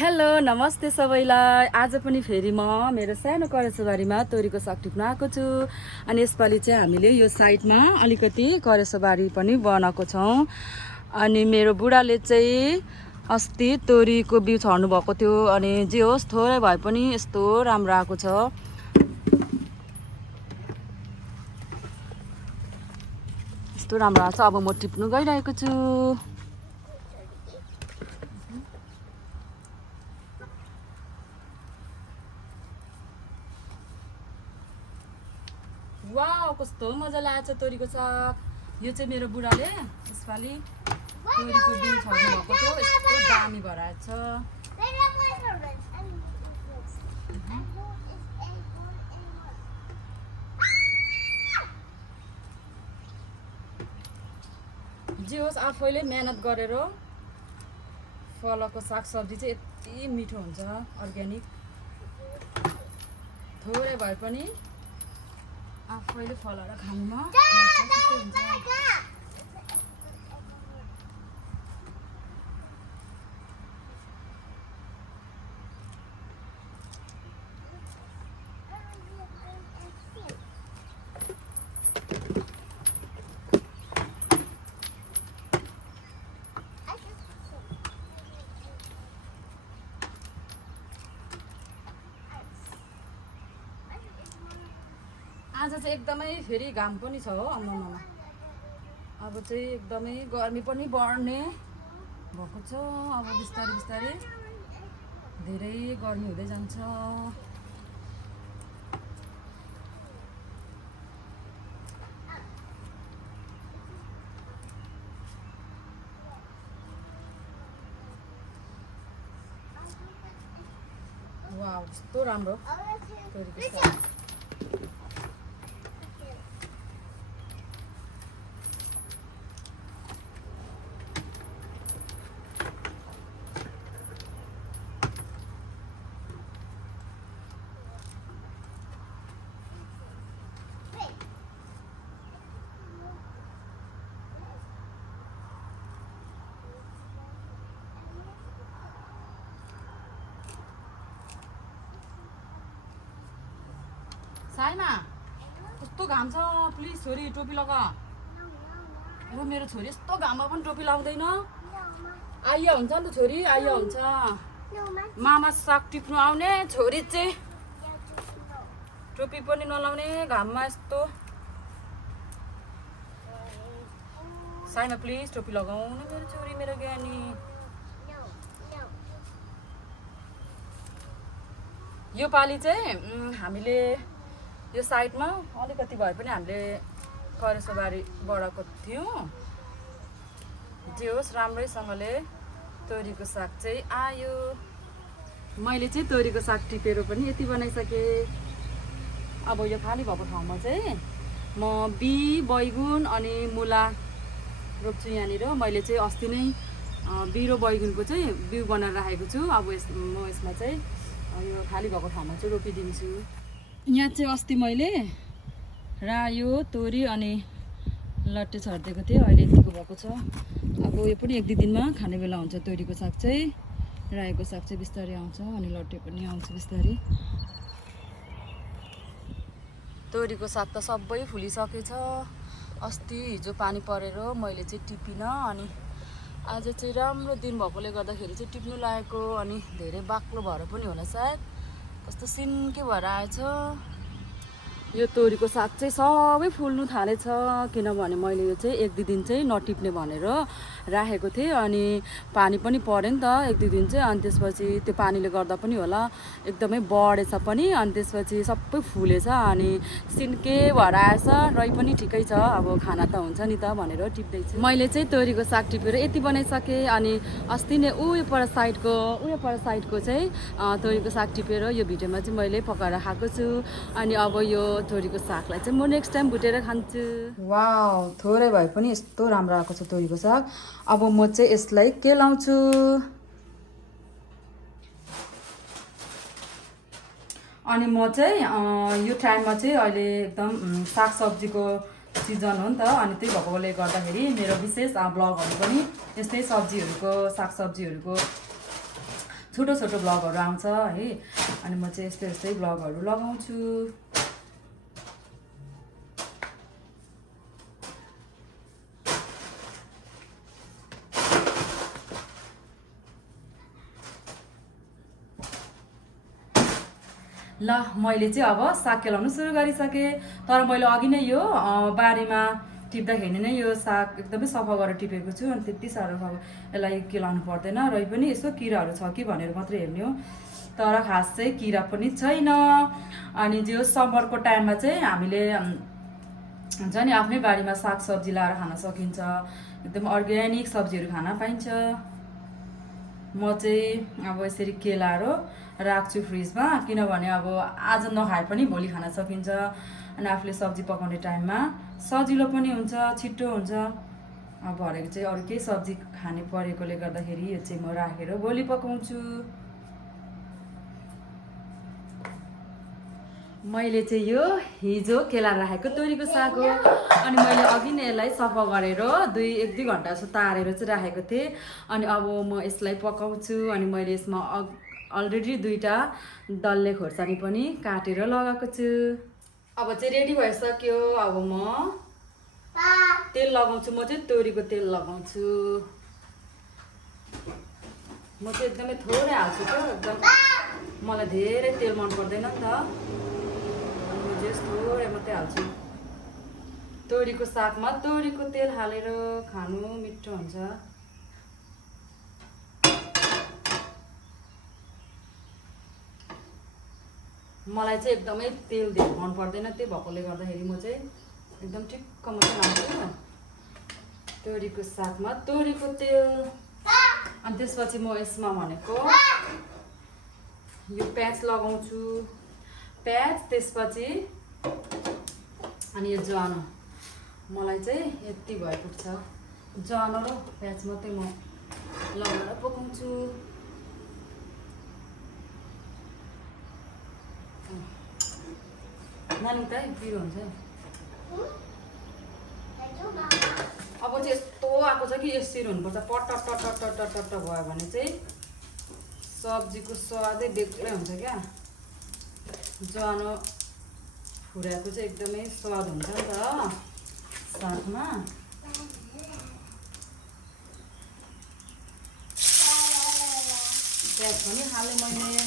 Hello नमस्ते सबैलाई। आज पनि फेरि म मेरो सानो करेसोबारीमा तोरीको साग टिप्न आएको छु। अनि यसपालि चाहिँ हामीले यो साइडमा अलिकति करेसोबारी पनि बनाएको छौँ। अनि मेरो बुढाले चाहिँ अस्ति तोरीको बिउ छर्नु भएको थियो। अनि जे होस् थोरै भए पनि यस्तो राम्रो आएको छ। यस्तो राम्रो आएको छ। अब म टिप्नु गइरहेको छु। वाउ कस्तो मजा लागेको छ तोरीको साग। यो चाहिँ मेरो बुढाले यसपालि तोरीको बिउ छर्नु भएको थियो। यस्तो दामी भएर आएछ। जे होस् आफैले मेहनत गरेर फलको सागसब्जी चाहिँ यति मिठो हुन्छ। अर्ग्यानिक थोरै भए पनि आफैले फलाएर खानुमा मजा हुन्छ। आज चाहिँ एकदमै फेरि घाम पनि छ हो। आम्मामा अब चाहिँ एकदमै गर्मी पनि बढ्ने भएको छ। अब बिस्तारै बिस्तारै धेरै गर्मी हुँदै जान्छ। वाउ कस्तो राम्रो तोरीको साग। साइमा कस्तो घाम छ, प्लिज छोरी टोपी लगा। र मेरो छोरी यस्तो घाममा पनि टोपी लाउँदैन। आइया हुन्छ नि त छोरी, आइया हुन्छ। मामा साग टिप्नु आउने छोरी चाहिँ टोपी पनि नलाउने घाममा यस्तो। साइमा प्लिज टोपी लगाउनु मेरो छोरी, मेरो ज्ञानी। यो पालि चाहिँ हामीले यो साइडमा अलिकति भए पनि हामीले करेसोबारी बढाएको थियौँ। जे होस् राम्रैसँगले तोरीको साग चाहिँ आयो। मैले चाहिँ तोरीको साग टिपेर पनि यति बनाइसकेँ। अब यो खाली भएको ठाउँमा चाहिँ म बिई बैगुन अनि मुला रोप्छु। यहाँनिर मैले चाहिँ अस्ति नै बिरो बैगुनको चाहिँ बिउ बनाएर राखेको छु। अब म यसमा चाहिँ यो खाली भएको ठाउँमा चाहिँ रोपिदिन्छु। यहाँ चाहिँ अस्ति मैले रायो तोरी अनि लट्टे छरिदिएको थिएँ। अहिले यतिको भएको छ। अब यो पनि एक दुई दिनमा खाने बेला हुन्छ। तोरीको साग चाहिँ, रायोको साग चाहिँ बिस्तारै आउँछ अनि लट्टे पनि आउँछ बिस्तारै। तोरीको साग त सबै फुलिसकेछ। अस्ति हिजो पानी परेर मैले चाहिँ टिपिनँ। अनि आज चाहिँ राम्रो दिन भएकोले गर्दाखेरि चाहिँ टिप्नु लागेको। अनि धेरै बाक्लो भएर पनि होला सायद, कस्तो सिन्के भएर आएछ। यो तोरीको साग चाहिँ सबै फुल्नु थालेछ। किनभने मैले यो चाहिँ एक दुई दिन चाहिँ नटिप्ने भनेर राखेको थिएँ। अनि पानी पनि पऱ्यो नि त एक दुई दिन चाहिँ। अनि त्यसपछि त्यो पानीले गर्दा पनि होला एकदमै बढेछ पनि। अनि त्यसपछि सबै फुलेछ अनि सिन्के भएर आएछ। रै पनि ठिकै छ, अब खाना त हुन्छ नि त भनेर टिप्दैछु। मैले चाहिँ तोरीको साग टिपेर यति बनाइसकेँ। अनि अस्ति नै उयो पर साइडको चाहिँ तोरीको साग टिपेर यो भिडियोमा चाहिँ मैले पकाएर खाएको छु। अनि अब यो तोरीको सागलाई चाहिँ म नेक्स्ट टाइम भुटेर खान्छु। वाउ थोरै भए पनि यस्तो राम्रो आएको छ तोरीको साग। अब म चाहिँ यसलाई के लाउँछु, अनि म चाहिँ यो टाइममा चाहिँ अहिले एकदम सागसब्जीको सिजन हो नि त। अनि त्यही भएकोले गर्दाखेरि मेरो विशेष ब्लगहरू पनि यस्तै सब्जीहरूको सागसब्जीहरूको छोटो छोटो भ्लगहरू आउँछ है। अनि म चाहिँ यस्तै यस्तै भ्लगहरू लगाउँछु। ल मैले चाहिँ अब साग केलाउनु सुरु गरिसकेँ। तर मैले अघि नै यो बारीमा टिप्दाखेरि नै यो साग एकदमै सफा गरेर टिपेको छु। अनि त्यति साह्रो यसलाई केलाउनु पर्दैन। र पनि यसो किराहरू छ कि भनेर मात्रै हेर्ने हो, तर खास चाहिँ किरा पनि छैन। अनि जो समरको टाइममा चाहिँ हामीले हुन्छ नि आफ्नै बारीमा सागसब्जी लाएर खान सकिन्छ। एकदम अर्ग्यानिक सब्जीहरू खान पाइन्छ। म चाहिँ अब यसरी केलाहरू राख्छु फ्रिजमा, किनभने अब आज नखाए पनि भोलि खान सकिन्छ। अनि आफूले सब्जी पकाउने टाइममा सजिलो पनि हुन्छ, छिट्टो हुन्छ। अब भरेको चाहिँ अरू केही सब्जी खाने परेकोले गर्दाखेरि यो चाहिँ म राखेर भोलि पकाउँछु। मैले चाहिँ यो हिजो केला राखेको तोरीको साग हो। अनि मैले अघि नै यसलाई सफा गरेर 1-2 घन्टा जस्तो तारेर चाहिँ राखेको थिएँ। अनि अब म यसलाई पकाउँछु। अनि मैले यसमा अलरेडी 2टा डल्ले खोर्सानी पनि काटेर लगाएको छु। अब चाहिँ रेडी भइसक्यो। अब म तेल लगाउँछु। म चाहिँ तोरीको तेल लगाउँछु। म चाहिँ एकदमै थोरै हाल्छु क्या, एकदम मलाई धेरै तेल मन पर्दैन नि त। थोरै मात्रै हाल्छु। तोरीको सागमा तोरीको तेल हालेर खानु मिठो हुन्छ। मलाई चाहिँ एकदमै तेल धेरै मन पर्दैन, त्यही भएकोले गर्दाखेरि म चाहिँ एकदम ठिक्क मात्रै लाउँछु तोरीको सागमा तोरीको तेल। अनि त्यसपछि म यसमा भनेको यो प्याज लगाउँछु, प्याज, त्यसपछि अनि यो ज्वानो। मलाई चाहिँ यति भइपुग्छ, ज्वानो र प्याज मात्रै म लगाएर पकाउँछु। नानी त पिरो हुन्छ। अब चाहिँ यस्तो आएको छ कि यसरी हुनुपर्छ, पट्ट टट्ट टट्ट टट्ट भयो भने चाहिँ सब्जीको स्वादै बेग्लै हुन्छ क्या। ज्वानो फुराएको चाहिँ एकदमै स्वाद हुन्छ नि त सागमा। प्याज पनि हालेँ मैले।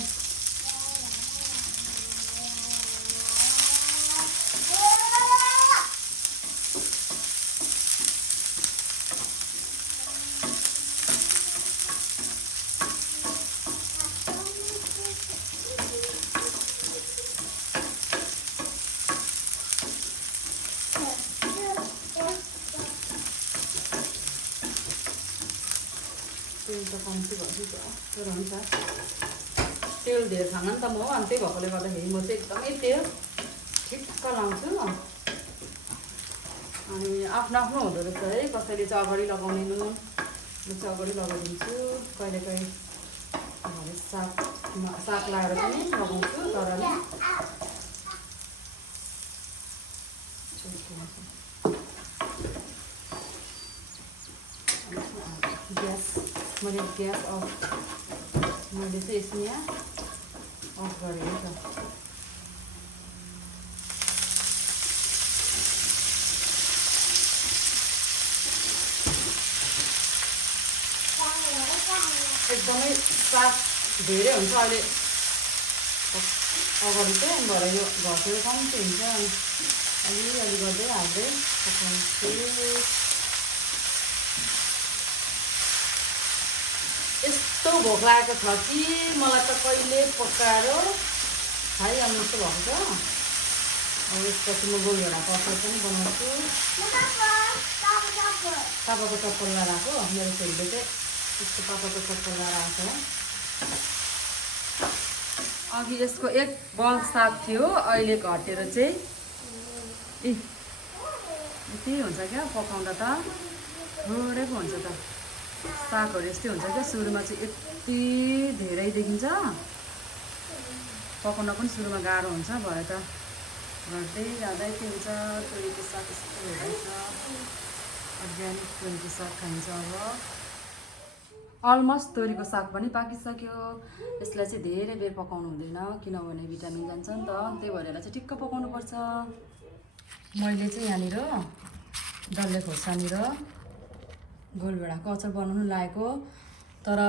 तेल त कम्ती भइसक्यो, तर हुन्छ तेल धेरै खान नि त म। अनि त्यही भएकोले गर्दाखेरि म चाहिँ एकदमै तेल ठिक्क लाउँछु। अनि आफ्नो आफ्नो हुँदो रहेछ है, कसैले चाहिँ अगाडि लगाउने नुन, म चाहिँ अगाडि लगाइदिन्छु। कहिलेकाहीँ घरि साग लगाएर पनि लगाउँछु, तर ग्यास मैले चाहिँ यसमा अफ गरेँ त। एकदमै साग धेरै हुन्छ अहिले अगाडि चाहिँ, भरे यो घटेर कम्ती हुन्छ। अनि अलिअलि गर्दै हाल्दै पकाउँछु। यस्तो भोक लागेको छ कि मलाई त कहिले पकाएर खाइहाल्नु जस्तो भएको छ। अब यसपछि म गोलभेडाको अचार पनि बनाउँछु। पापाको चप्पल लगाएर आएको, मेरो छोरीले चाहिँ यस्तो पापाको चप्पल लगाएर आएको। अघि यसको 1 बल साग थियो, अहिले घटेर चाहिँ यति हुन्छ क्या पकाउँदा त, थोरै पो हुन्छ त। सागहरू यस्तै हुन्छ क्या, सुरुमा चाहिँ यति धेरै देखिन्छ, पकाउन पनि सुरुमा गाह्रो हुन्छ। भरे त घट्दै जाँदै के हुन्छ। तोरीको साग यस्तो हुँदैछ, अर्ग्यानिक तोरीको साग खाइन्छ। अब अलमोस्ट तोरीको साग पनि पाकिसक्यो। यसलाई चाहिँ धेरै बेर पकाउनु हुँदैन किनभने भिटामिन जान्छ नि त, त्यही भएर चाहिँ ठिक्क पकाउनु पर्छ। मैले चाहिँ यहाँनिर डल्ले खोर्सानी र गोलभेडाको अचार बनाउनु लागेको, तर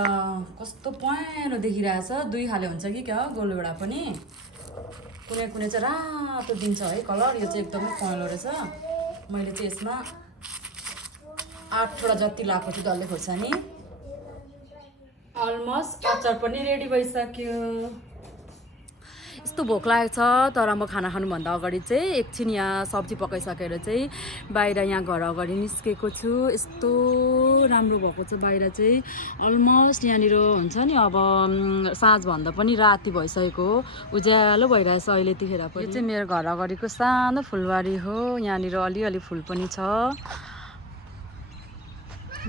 कस्तो पहेँलो देखिरहेछ। 2 खाले हुन्छ कि क्या गोलभेडा पनि, कुनै कुनै चाहिँ रातो दिन्छ है कलर, यो चाहिँ एकदमै पहेँलो रहेछ। मैले चाहिँ यसमा 8वटा जति लगाएको छु डल्ले खोर्सानी। अलमोस्ट अचार पनि रेडी भइसक्यो। यस्तो भोक लागेको छ, तर म खाना खानुभन्दा अगाडि चाहिँ एकछिन यहाँ सब्जी पकाइसकेर चाहिँ बाहिर यहाँ घर अगाडि निस्केको छु। यस्तो राम्रो भएको छ बाहिर चाहिँ। अलमोस्ट यहाँनिर हुन्छ नि अब साँझभन्दा पनि राति भइसकेको हो, उज्यालो भइरहेछ अहिले त्यतिखेर पनि। यो चाहिँ मेरो घर अगाडिको सानो फुलबारी हो, यहाँनिर अलिअलि फुल पनि छ,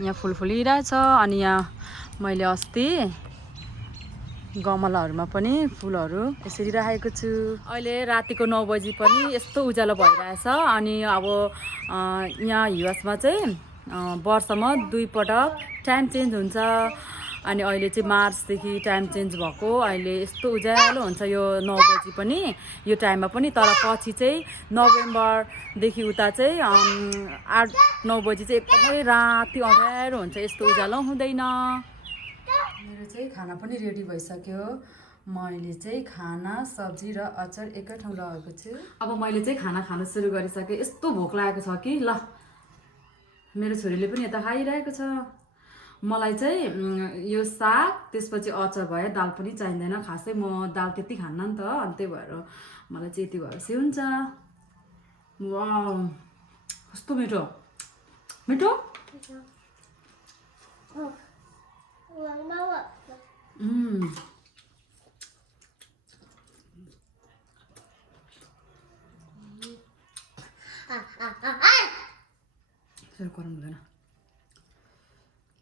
यहाँ फुल फुलिरहेछ। अनि यहाँ मैले अस्ति गमलाहरूमा पनि फुलहरू यसरी राखेको छु। अहिले रातिको 9 बजी पनि यस्तो उज्यालो भइरहेछ। अनि अब यहाँ युएसमा चाहिँ वर्षमा 2 पटक टाइम चेन्ज हुन्छ। अनि अहिले चाहिँ मार्चदेखि टाइम चेन्ज भएको, अहिले यस्तो उज्यालो हुन्छ यो 9 बजी पनि यो टाइममा पनि। तर पछि चाहिँ नोभेम्बरदेखि उता चाहिँ 8-9 बजी चाहिँ एकदमै राति अँध्यारो हुन्छ, यस्तो उज्यालो हुँदैन। मेरो चाहिँ खाना पनि रेडी भइसक्यो। मैले चाहिँ खाना सब्जी र अचार एकै ठाउँ लगाएको छु। अब मैले चाहिँ खाना खानु सुरु गरिसकेँ। यस्तो भोक लागेको छ कि ल, मेरो छोरीले पनि यता खाइरहेको छ। मलाई चाहिँ यो साग त्यसपछि अचार भयो, दाल पनि चाहिँदैन खासै, म दाल त्यति खान्न नि त, अनि त्यही भएर मलाई चाहिँ यति भएपछि हुन्छ। वाउ कस्तो मिठो मिठो। गरम हुँदैन,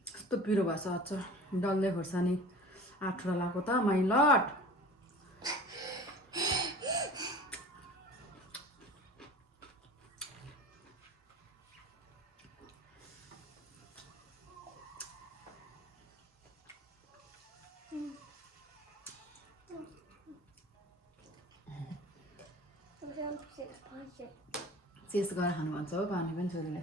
कस्तो पिरो भएछ अचार। डल्ले खोर्सानी 8वटा लगाएको त माइलट। चेस गरेर खानु भन्छ हो पानी पनि छोरीले।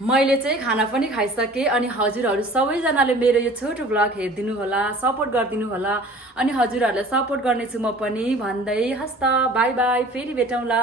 मैले चाहिँ खाना पनि खाइसकेँ। अनि हजुरहरू सबैजनाले मेरो यो छोटो ब्लग हेरिदिनु होला, सपोर्ट गरिदिनु होला। अनि हजुरहरूलाई सपोर्ट गर्नेछु म पनि भन्दै हस्त बाई बाई, फेरि भेटौँला।